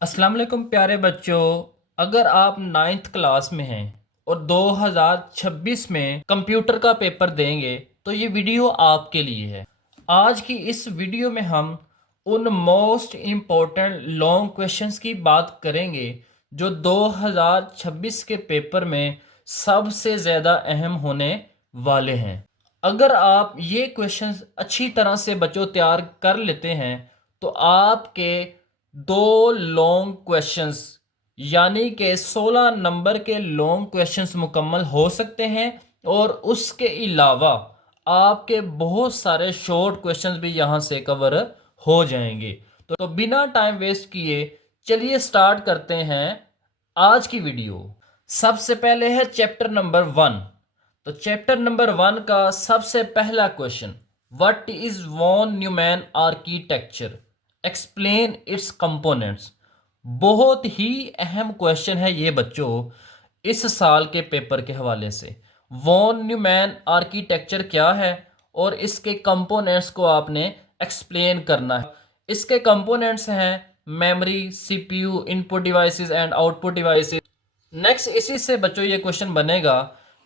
अस्सलाम वालेकुम प्यारे बच्चों। अगर आप नाइन्थ क्लास में हैं और 2026 में कंप्यूटर का पेपर देंगे तो ये वीडियो आपके लिए है। आज की इस वीडियो में हम उन मोस्ट इम्पोर्टेंट लॉन्ग क्वेश्चंस की बात करेंगे जो 2026 के पेपर में सबसे ज़्यादा अहम होने वाले हैं। अगर आप ये क्वेश्चंस अच्छी तरह से बच्चों तैयार कर लेते हैं तो आपके दो लॉन्ग क्वेश्चंस यानी कि 16 नंबर के लॉन्ग क्वेश्चंस मुकम्मल हो सकते हैं और उसके अलावा आपके बहुत सारे शॉर्ट क्वेश्चंस भी यहाँ से कवर हो जाएंगे। तो बिना टाइम वेस्ट किए चलिए स्टार्ट करते हैं आज की वीडियो। सबसे पहले है चैप्टर नंबर 1। तो चैप्टर नंबर 1 का सबसे पहला question, what is von Neumann architecture, explain its components. बहुत ही अहम क्वेश्चन है ये बच्चों इस साल के पेपर के हवाले से। वॉन न्यूमैन आर्किटेक्चर क्या है और इसके कंपोनेंट्स को आपने एक्सप्लेन करना है। इसके कंपोनेंट्स हैं memory, CPU, input devices and output devices. Next इसी से बच्चों ये क्वेश्चन बनेगा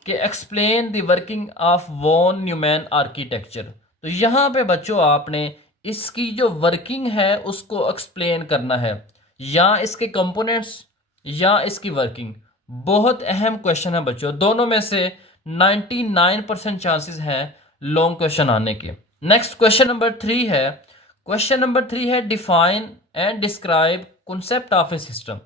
कि explain the working of von Neumann architecture. तो यहाँ पे बच्चों आपने इसकी जो वर्किंग है उसको एक्सप्लेन करना है, या इसके कंपोनेंट्स या इसकी वर्किंग। बहुत अहम क्वेश्चन है बच्चों, दोनों में से 99% चांसेस हैं लॉन्ग क्वेश्चन आने के। नेक्स्ट क्वेश्चन नंबर 3 है। क्वेश्चन नंबर 3 है define and describe concept of A system.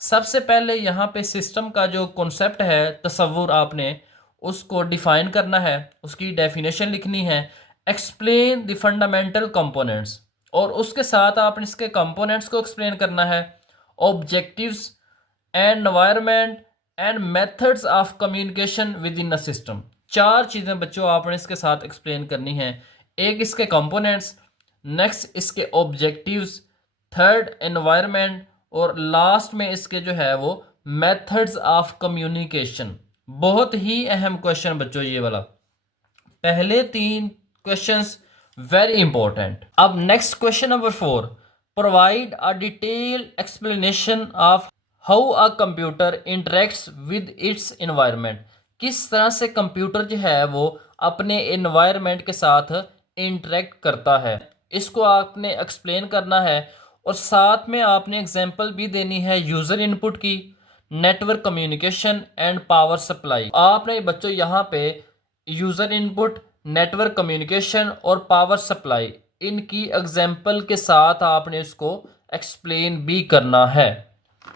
सबसे पहले यहाँ पे सिस्टम का जो कॉन्सेप्ट है, तसव्वुर, आपने उसको डिफाइन करना है, उसकी डेफिनेशन लिखनी है। एक्सप्लेन द फंडामेंटल कंपोनेंट्स, और उसके साथ आपने इसके कंपोनेंट्स को एक्सप्लेन करना है। Objectives, environment and methods of communication with in a system. चार चीज़ें बच्चों आपने इसके साथ एक्सप्लेन करनी है। एक इसके कंपोनेंट्स, नेक्स्ट इसके ऑब्जेक्टिव्स, थर्ड एनवायरनमेंट, और लास्ट में इसके जो है वो मेथड्स ऑफ कम्युनिकेशन। बहुत ही अहम क्वेश्चन बच्चों ये वाला। पहले तीन क्वेश्चंस वेरी इंपॉर्टेंट। अब next question number 4, provide a detail explanation of how a computer interacts with its environment. किस तरह से कंप्यूटर जो है वो अपने एनवायरनमेंट के साथ इंटरेक्ट करता है, इसको आपने एक्सप्लेन करना है। और साथ में आपने एग्जांपल भी देनी है यूज़र इनपुट की, network communication and power supply. आपने बच्चों यहाँ पे यूज़र इनपुट, नेटवर्क कम्युनिकेशन और पावर सप्लाई, इनकी एग्जांपल के साथ आपने इसको एक्सप्लेन भी करना है।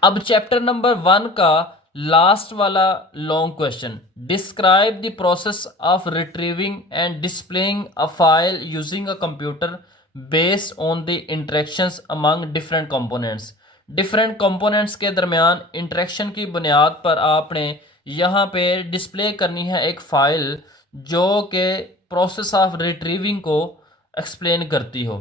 अब चैप्टर नंबर 1 का लास्ट वाला long question, describe the process of retrieving and displaying a file using a computer based on the interactions among different components. Different components के दरमियान इंटरेक्शन की बुनियाद पर आपने यहाँ पे डिस्प्ले करनी है एक फ़ाइल जो कि प्रोसेस ऑफ रिट्रीविंग को एक्सप्लेन करती हो।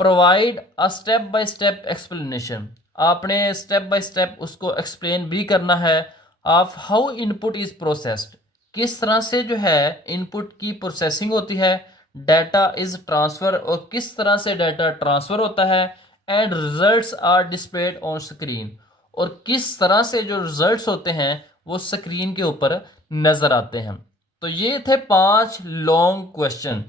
Provide a step by step explanation, आपने स्टेप बाय स्टेप उसको एक्सप्लेन भी करना है। Of how input is processed, किस तरह से जो है इनपुट की प्रोसेसिंग होती है। डाटा इज़ ट्रांसफ़र, और किस तरह से डाटा ट्रांसफ़र होता है। And results are displayed on screen, और किस तरह से जो रिजल्ट्स होते हैं वो स्क्रीन के ऊपर नज़र आते हैं। तो ये थे 5 लॉन्ग क्वेश्चन।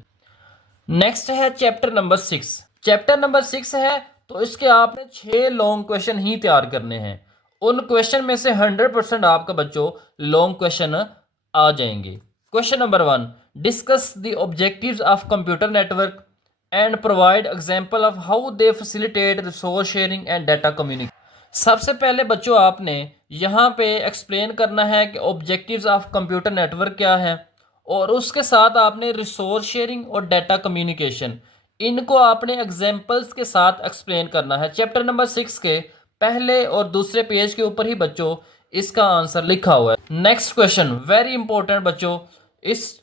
नेक्स्ट है चैप्टर नंबर 6। चैप्टर नंबर 6 है तो इसके आपने 6 लॉन्ग क्वेश्चन ही तैयार करने हैं। उन क्वेश्चन में से 100% आपका बच्चों लॉन्ग क्वेश्चन आ जाएंगे। Question number 1, discuss the objectives of computer network and provide example of how they facilitate resource sharing and data communication. सबसे पहले बच्चों आपने यहाँ पे एक्सप्लेन करना है कि ऑब्जेक्टिव्स ऑफ कंप्यूटर नेटवर्क क्या है, और उसके साथ आपने रिसोर्स शेयरिंग और डाटा कम्युनिकेशन, इनको आपने एग्जांपल्स के साथ एक्सप्लेन करना है। चैप्टर नंबर 6 के पहले और दूसरे पेज के ऊपर ही बच्चों इसका आंसर लिखा हुआ है। नेक्स्ट क्वेश्चन वेरी इंपॉर्टेंट बच्चों, इस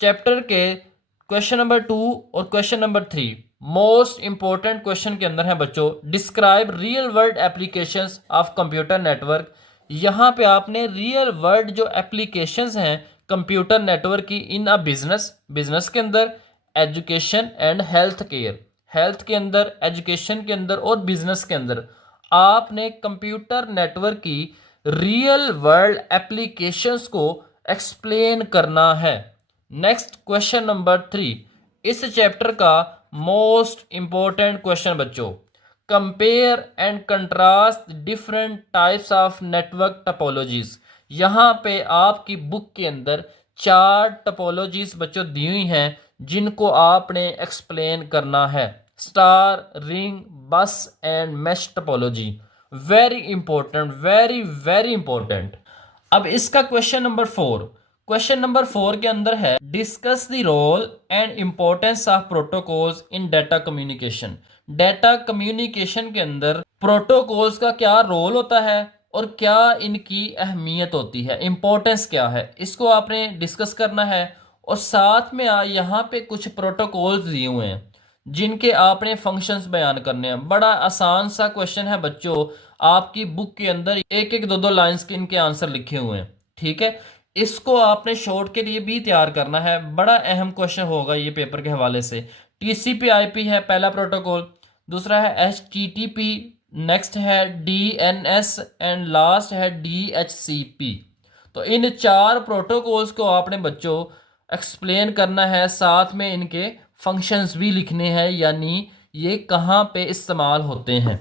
चैप्टर के क्वेश्चन नंबर 2 और question number 3 most important question के अंदर है बच्चों, describe real world applications of computer network. यहाँ पे आपने रियल वर्ल्ड जो एप्लीकेशंस हैं कंप्यूटर नेटवर्क की इन अ बिजनेस, बिजनेस के अंदर, education and health care, health के अंदर, एजुकेशन के अंदर और बिजनेस के अंदर, आपने कंप्यूटर नेटवर्क की रियल वर्ल्ड एप्लीकेशंस को एक्सप्लेन करना है। नेक्स्ट क्वेश्चन नंबर 3, इस चैप्टर का मोस्ट इंपॉर्टेंट क्वेश्चन बच्चों, compare and contrast different types of network topologies. यहाँ पे आपकी बुक के अंदर 4 टपोलॉजीज बच्चों दी हुई हैं जिनको आपने एक्सप्लेन करना है। Star, ring, bus and mesh topology. Very important, very very important. अब इसका क्वेश्चन नंबर 4 के अंदर है discuss the role and importance of protocols in data communication. Data communication के अंदर प्रोटोकॉल्स का क्या रोल होता है और क्या इनकी अहमियत होती है, इंपॉर्टेंस क्या है, इसको आपने डिस्कस करना है। और साथ में यहाँ पे कुछ प्रोटोकॉल्स दिए हुए हैं जिनके आपने फंक्शंस बयान करने हैं। बड़ा आसान सा क्वेश्चन है बच्चों, आपकी बुक के अंदर एक एक दो दो लाइंस के इनके आंसर लिखे हुए हैं। ठीक है, इसको आपने शॉर्ट के लिए भी तैयार करना है। बड़ा अहम क्वेश्चन होगा ये पेपर के हवाले से। टीसीपी आईपी है पहला प्रोटोकॉल, दूसरा है एचटीटीपी, नेक्स्ट है डीएनएस एंड लास्ट है डीएचसीपी। तो इन 4 प्रोटोकॉल्स को आपने बच्चों एक्सप्लेन करना है, साथ में इनके फंक्शंस भी लिखने हैं, यानी ये कहाँ पे इस्तेमाल होते हैं।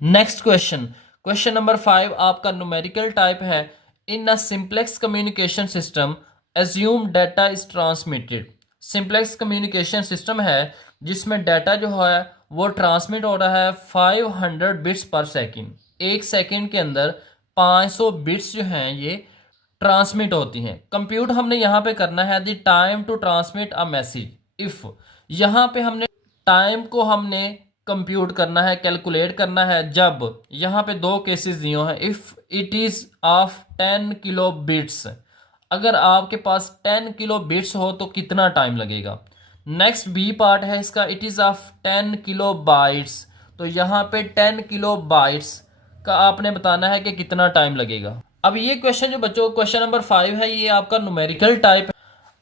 नेक्स्ट क्वेश्चन नंबर 5 आपका न्यूमेरिकल टाइप है। In a simplex communication system assume data is transmitted. Simplex communication system है जिसमें डाटा जो है वो ट्रांसमिट हो रहा है 500 बिट्स पर सेकंड। एक सेकंड के अंदर 500 बिट्स जो हैं ये ट्रांसमिट होती हैं। कंप्यूट हमने यहाँ पे करना है the time to transmit a message. If यहाँ पे हमने टाइम को हमने कंप्यूट करना है, कैलकुलेट करना है, जब यहाँ पे 2 केसेस दिए हैं। If it is of 10 kilo bits, अगर आपके पास 10 किलो बिट्स हो तो कितना टाइम लगेगा। नेक्स्ट बी पार्ट है इसका, it is of 10 kilo bytes, तो यहाँ पे 10 किलो बाइट्स का आपने बताना है कि कितना टाइम लगेगा। अब ये क्वेश्चन जो बच्चों क्वेश्चन नंबर 5 है ये आपका न्यूमेरिकल टाइप है।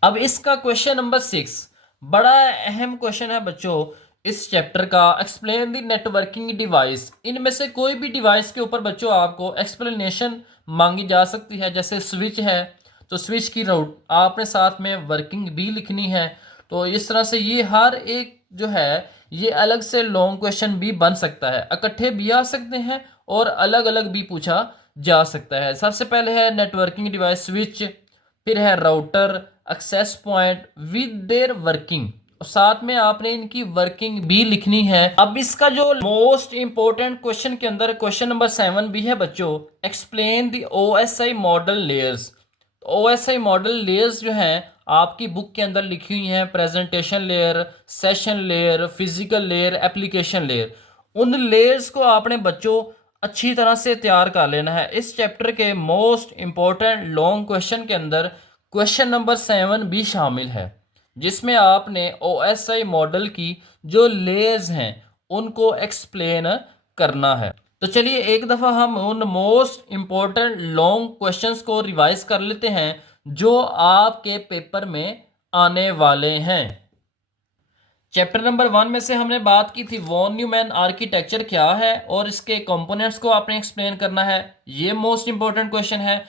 अब इसका क्वेश्चन नंबर 6 बड़ा अहम क्वेश्चन है बच्चों इस चैप्टर का। Explain the networking device. इनमें से कोई भी डिवाइस के ऊपर बच्चों आपको एक्सप्लेनेशन मांगी जा सकती है। जैसे स्विच है तो स्विच की रूट आपने साथ में वर्किंग भी लिखनी है। तो इस तरह से ये हर एक जो है ये अलग से लॉन्ग क्वेश्चन भी बन सकता है, इकट्ठे भी आ सकते हैं और अलग अलग भी पूछा जा सकता है। सबसे पहले है नेटवर्किंग डिवाइस स्विच, फिर है router, access point with their working, और साथ में आपने इनकी वर्किंग भी लिखनी है। अब इसका जो मोस्ट इंपॉर्टेंट क्वेश्चन के अंदर क्वेश्चन नंबर 7 भी है बच्चों, explain the OSI model layers. OSI model layers जो हैं आपकी बुक के अंदर लिखी हुई हैं, presentation layer, session layer, physical layer, application layer. उन लेयर्स को आपने बच्चों अच्छी तरह से तैयार कर लेना है। इस चैप्टर के मोस्ट इंपॉर्टेंट लॉन्ग क्वेश्चन के अंदर क्वेश्चन नंबर 7 भी शामिल है जिसमें आपने ओएसआई मॉडल की जो लेयर्स हैं उनको एक्सप्लेन करना है। तो चलिए एक दफ़ा हम उन मोस्ट इंपॉर्टेंट लॉन्ग क्वेश्चंस को रिवाइज कर लेते हैं जो आपके पेपर में आने वाले हैं। चैप्टर नंबर 1 में से हमने बात की थी वॉन न्यूमैन आर्किटेक्चर क्या है और इसके कंपोनेंट्स को आपने एक्सप्लेन करना है, ये मोस्ट इंपॉर्टेंट क्वेश्चन है।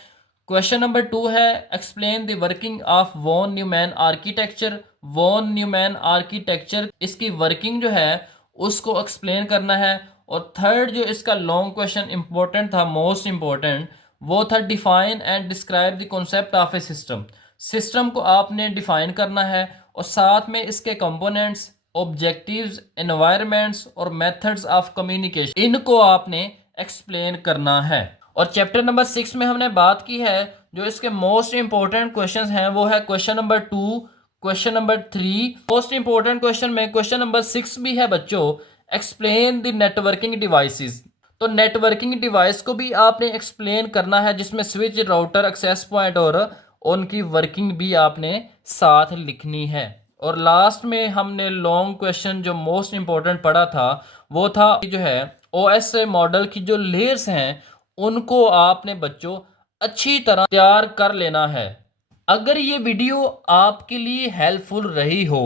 क्वेश्चन नंबर 2 है explain the working of von Neumann architecture. Von Neumann architecture इसकी वर्किंग जो है उसको एक्सप्लेन करना है। और थर्ड जो इसका लॉन्ग क्वेश्चन इंपॉर्टेंट था, मोस्ट इंपॉर्टेंट, वो था define and describe the concept of A system. System को आपने डिफाइन करना है और साथ में इसके कंपोनेंट्स, ऑब्जेक्टिव्स, एनवायरनमेंट्स और मेथड्स ऑफ कम्युनिकेशन इनको आपने एक्सप्लेन करना है। और चैप्टर नंबर 6 में हमने बात की है जो इसके मोस्ट इंपॉर्टेंट क्वेश्चंस हैं वो है question number 2, question number 3। Most important question में क्वेश्चन नंबर 6 भी है बच्चों, एक्सप्लेन द नेटवर्किंग डिवाइसेस। तो नेटवर्किंग डिवाइस को भी आपने एक्सप्लेन करना है जिसमें स्विच, राउटर, एक्सेस पॉइंट और उनकी वर्किंग भी आपने साथ लिखनी है। और लास्ट में हमने लॉन्ग क्वेश्चन जो मोस्ट इंपॉर्टेंट पढ़ा था वो था जो है ओएसआई मॉडल की जो लेयर्स हैं उनको आपने बच्चों अच्छी तरह तैयार कर लेना है। अगर ये वीडियो आपके लिए हेल्पफुल रही हो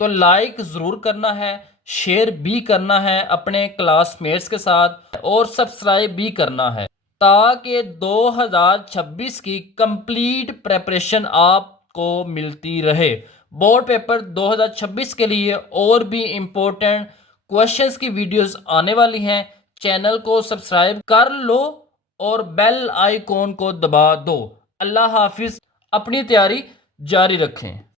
तो लाइक ज़रूर करना है, शेयर भी करना है अपने क्लासमेट्स के साथ और सब्सक्राइब भी करना है ताकि 2026 की कंप्लीट प्रेपरेशन आपको मिलती रहे। बोर्ड पेपर 2026 के लिए और भी इम्पोर्टेंट क्वेश्चंस की वीडियोस आने वाली हैं। चैनल को सब्सक्राइब कर लो और बेल आइकॉन को दबा दो। अल्लाह हाफिज, अपनी तैयारी जारी रखें।